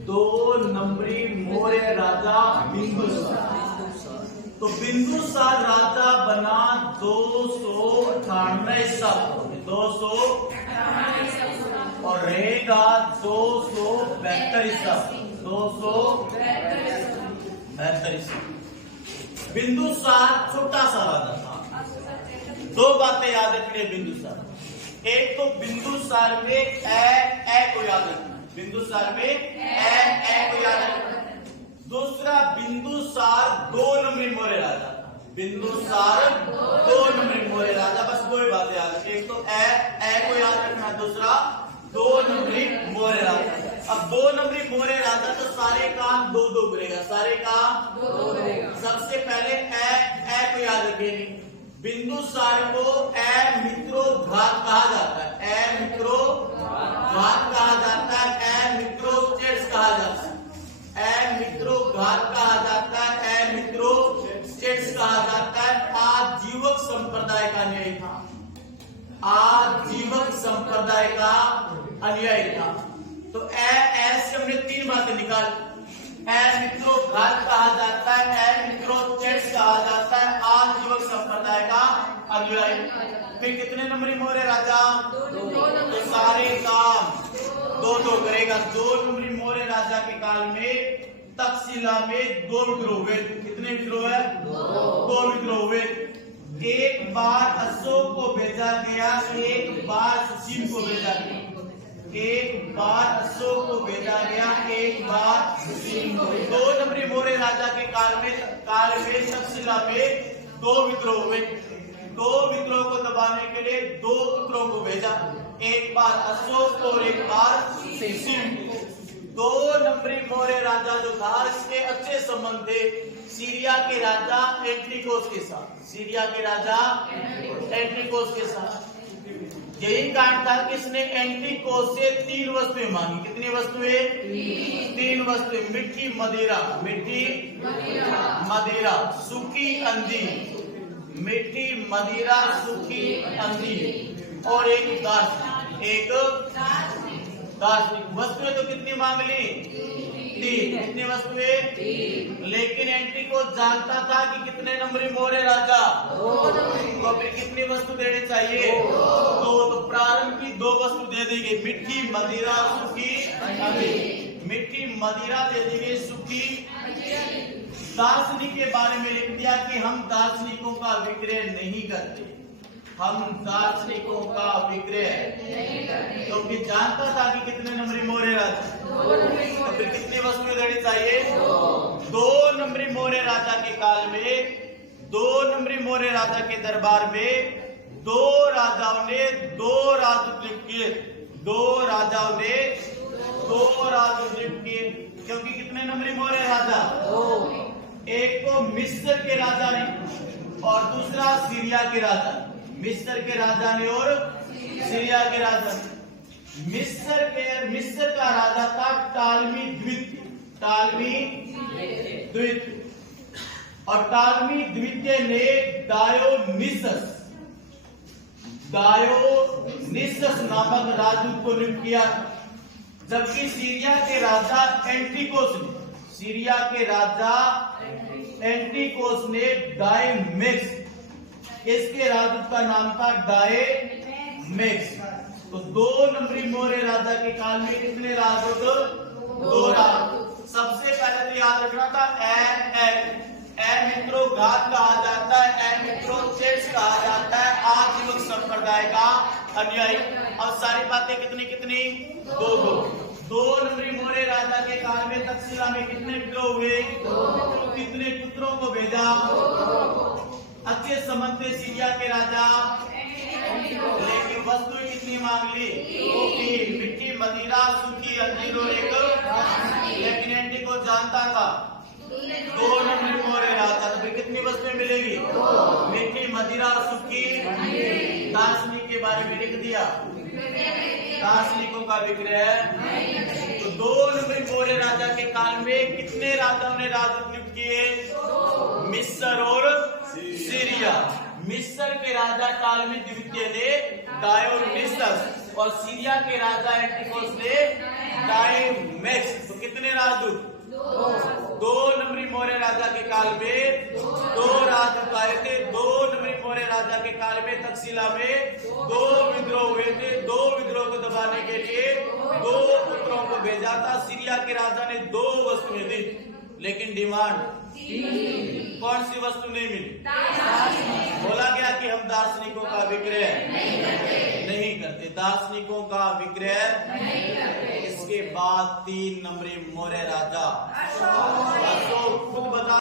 दो नंबरी मौर्य राजा बिंदुसार। तो बिंदुसार राजा बना 298 ईसा पूर्व, 298 और रहेगा 272 ईसा, 272 ईसा। बिंदुसार छोटा सा राजा था। दो बातें याद रखनी बिंदुसार। एक तो बिंदुसार में ए को याद रखना, बिंदुसार में ए को याद रखना। दूसरा, बिंदुसार 2 नंबरी मौर्य राजा था। बिंदुसार 2 नंबरी मौर्य राजा। बस दो ही बातें याद रखनी। एक तो ए को याद रखना, दूसरा 2 नंबरी मौर्य राजा। अब 2 नंबरी मौर्य राजा तो सारे काम दो करेगा, सारे काम दो करेगा। सबसे पहले ए को याद रखेंगे। बिंदुसार को ए मित्रोद्घात कहा जाता है, ए मित्रोद्घात कहा जाता है, ए मित्रोच्चेट्स कहा जाता है, ए मित्रोद्घात कहा जाता है, ए मित्रोच्चेट्स कहा जाता है। आजीवक संप्रदाय का अनुयायी था, आजीवक संप्रदाय का अनुयायी था। तो ऐसे हमने 3 बातें निकाली। ए मित्रोद्घात कहा जाता है, ए मित्रोच्चेट्स कहा जाता है, आजीवक संप्रदाय का अनुयायी। फिर कितने नंबरी मौर्य राजा? तो सारे काम दो करेगा। 2 नंबरी मौर्य राजा के काल में तक्षशिला में 2 विद्रोह हुए। कितने विद्रोह है? 2 विद्रोह हुए। एक बार अशोक को भेजा गया, एक बार सुशील को भेजा गया। एक बार अशोक को भेजा गया, एक बार सुशील को। 2 नंबरी मौर्य राजा के काल में तक्षशिला में 2 विद्रोह हुए। 2 विद्रोह को दबाने के लिए 2 पुत्रों को भेजा, एक बार अशोक को और एक बार सुशील को। 2 नंबरी मौर्य राजा जो था, इसके अच्छे संबंध थे सीरिया के राजा एंटिकोस के साथ, सीरिया के राजा एंटिकोस के साथ। यही कारण था कि इसने एंटिकोस से 3 वस्तुएं मांगी। कितनी वस्तुएं? 3 वस्तुएं। मिट्टी मदिरा, मिट्टी मदिरा, सूखी अंजीर, मिट्टी मदिरा, सूखी अंजीर और एक दार्शनिक वस्तुएं। तो कितनी मांग ली? 3। कितनी वस्तुएं? 3। लेकिन एंटिकोस जानता था कि कितने नंबरी मौर्य राजा, तो फिर कितनी वस्तु देनी चाहिए? 2। तो प्रारंभ की 2 वस्तु दे दी गई, मिट्टी मदिरा, सूखी अंजीर। मिट्टी मदिरा दे दी गई, सूखी। दार्शनिक के बारे में लिख दिया कि हम दार्शनिकों का विक्रय नहीं करते, हम दार्शनिकों का विक्रय नहीं करते। तो फिर जानता था कि कितने नंबरी मौर्य राजा, तो फिर कितनी वस्तुएं देनी चाहिए? 2 नंबरी मौर्य राजा के काल में, 2 नंबरी मौर्य राजा के दरबार में 2 राजाओं ने 2 राजदूत नियुक्त किए, 2 राजाओं ने 2 राजदूत नियुक्त किए। क्योंकि कितने नंबरी मौर्य राजा? 2। एक तो मिस्र के राजा ने और दूसरा सीरिया के राजा, मिस्र के राजा ने और सीरिया के राजा ने। मिस्र का राजा था टालमी द्वितीय, टालमी द्वितीय। और टालमी द्वितीय ने डायोनिसस नामक राजदूत को नियुक्त किया। जबकि सीरिया के राजा एंटिकोस ने, सीरिया के राजा एंटिकोस ने डायमेक्स, इसके राजदूत का नाम था डायमेक्स। तो 2 नंबरी मौर्य राजा के काल में कितने राजदूत? 2 राजदूत। सबसे पहले तो याद रखना था ए मित्रोद्घात कहा जाता है, ए मित्रोच्चेट्स कहा जाता है, आजीवक संप्रदाय का अनुयायी। और सारी बातें कितनी 2 नंबरी मौर्य राजा के काल में तक्षशिला में कितने विद्रोह हुए? 2। कितने पुत्रों को भेजा? अच्छे संबंध थे सीरिया के राजा, लेकिन वस्तुएं कितनी मांग ली? 3। मिट्टी मदिरा, सूखी अंजीर और एक। लेकिन एंटिकोस जानता था 2 नंबरी मौर्य राजा, तो फिर कितनी वस्तुएं मिलेगी? 2। मिट्टी मदिरा, सूखी। दार्शनिक के बारे में लिख दिया, दार्शनिकों का विक्रय। तो 2 नंबरी मौर्य राजा के काल में कितने राजाओं ने राजदूत नियुक्त किए? मिस्र और सीरिया। मिस्र के राजा टालमी द्वितीय ने डायोनिसस और सीरिया के राजा एंटिकोस ने डायमेक्स। तो कितने कितने राजदूत? 2 नंबरी मौर्य राजा के काल में 2 राजदूत आए थे। 2 नंबरी मौर्य राजा के काल में तक्षशिला में 2 विद्रोह हुए थे। 2 विद्रोह को दबाने के लिए 2 पुत्रों को भेजा था। सीरिया के राजा ने 2 वस्तुएं दी, लेकिन डिमांड कौन सी वस्तु नहीं मिली? बोला गया कि हम दार्शनिकों का विक्रय नहीं करते, दार्शनिकों का विक्रय। इसके बाद 3 नंबरी मौर्य राजा खुद बता